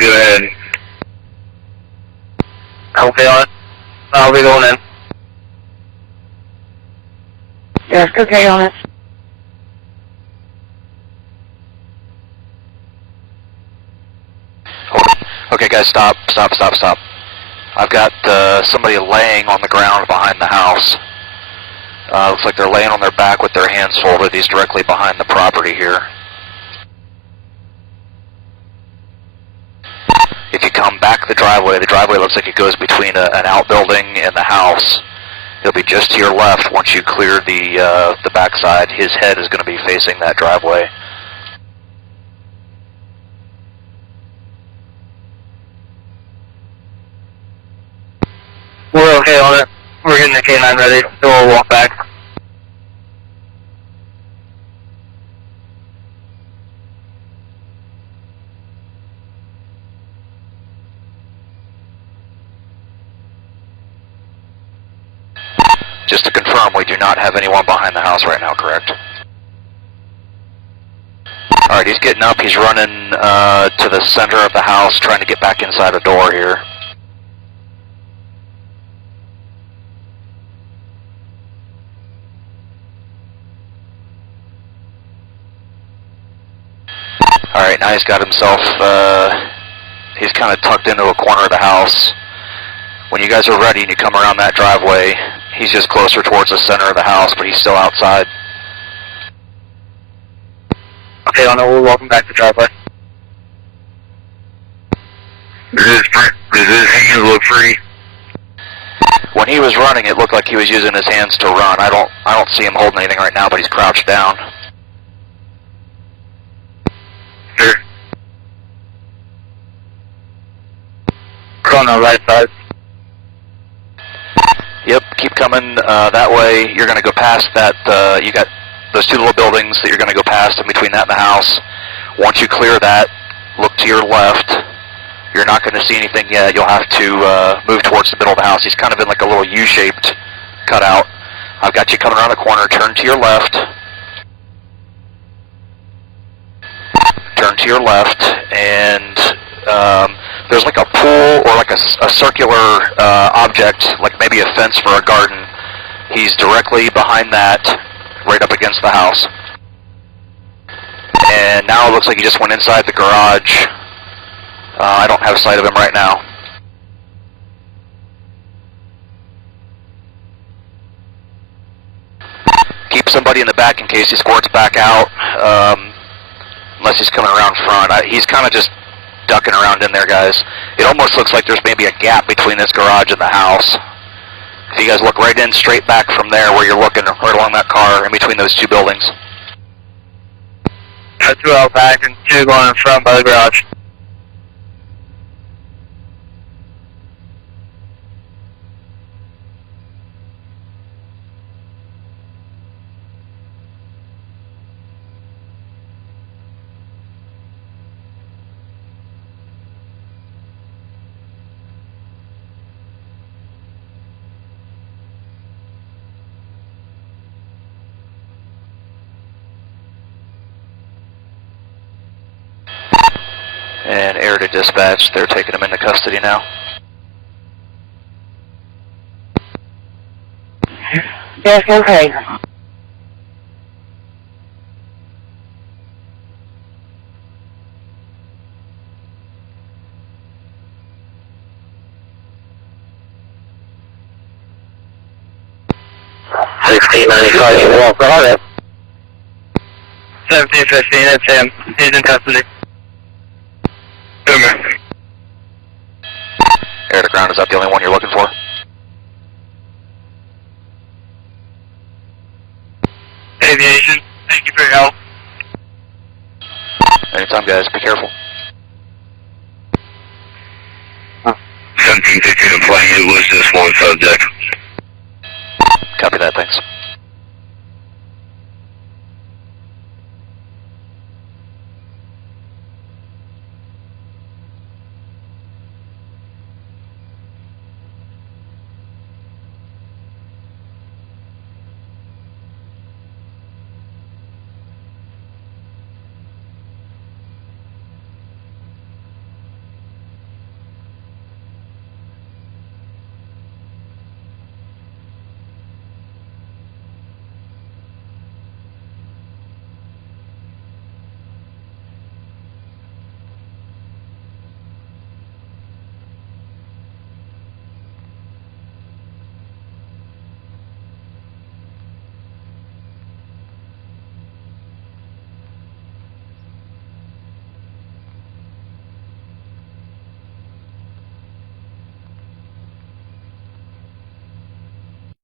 Go ahead. Okay on it. I'll be going in. Yes, okay on it. Okay, guys, stop. I've got somebody laying on the ground behind the house. Looks like they're laying on their back with their hands folded. He's directly behind the property here. If you come back the driveway looks like it goes between an outbuilding and the house. He'll be just to your left once you clear the backside. His head is going to be facing that driveway. We're okay on it. We're getting the K9 ready, so we'll walk back. Just to confirm, we do not have anyone behind the house right now, correct? Alright, he's getting up. He's running to the center of the house, trying to get back inside a door here. Alright, now he's got himself, he's kind of tucked into a corner of the house. When you guys are ready and you come around that driveway, he's just closer towards the center of the house, but he's still outside. Okay, on it. We're walking back the driveway. Does his hands look free? When he was running, it looked like he was using his hands to run. I don't see him holding anything right now, but he's crouched down. Sure. We're on the right side. Yep, keep coming that way. You're going to go past that, you got those two little buildings that you're going to go past, in between that and the house. Once you clear that, look to your left. You're not going to see anything yet. You'll have to move towards the middle of the house. He's kind of in like a little U-shaped cutout. I've got you coming around the corner. Turn to your left. Turn to your left, and there's like a pool or like a circular object, like maybe a fence for a garden. He's directly behind that, right up against the house. And now it looks like he just went inside the garage. I don't have sight of him right now. Keep somebody in the back in case he squirts back out, unless he's coming around front. He's kind of just ducking around in there, guys. It almost looks like there's maybe a gap between this garage and the house. If you guys look right in, straight back from there where you're looking, right along that car, in between those two buildings. Two out back and two going in front by the garage. And air to dispatch, they're taking him into custody now. Yes, okay. $16.95, you walk on it. 1715, it's him. He's in custody. Air to ground, is that the only one you're looking for? Aviation, thank you for your help. Anytime, guys. Be careful. 1715 and playing, it was just one subject. Copy that, thanks.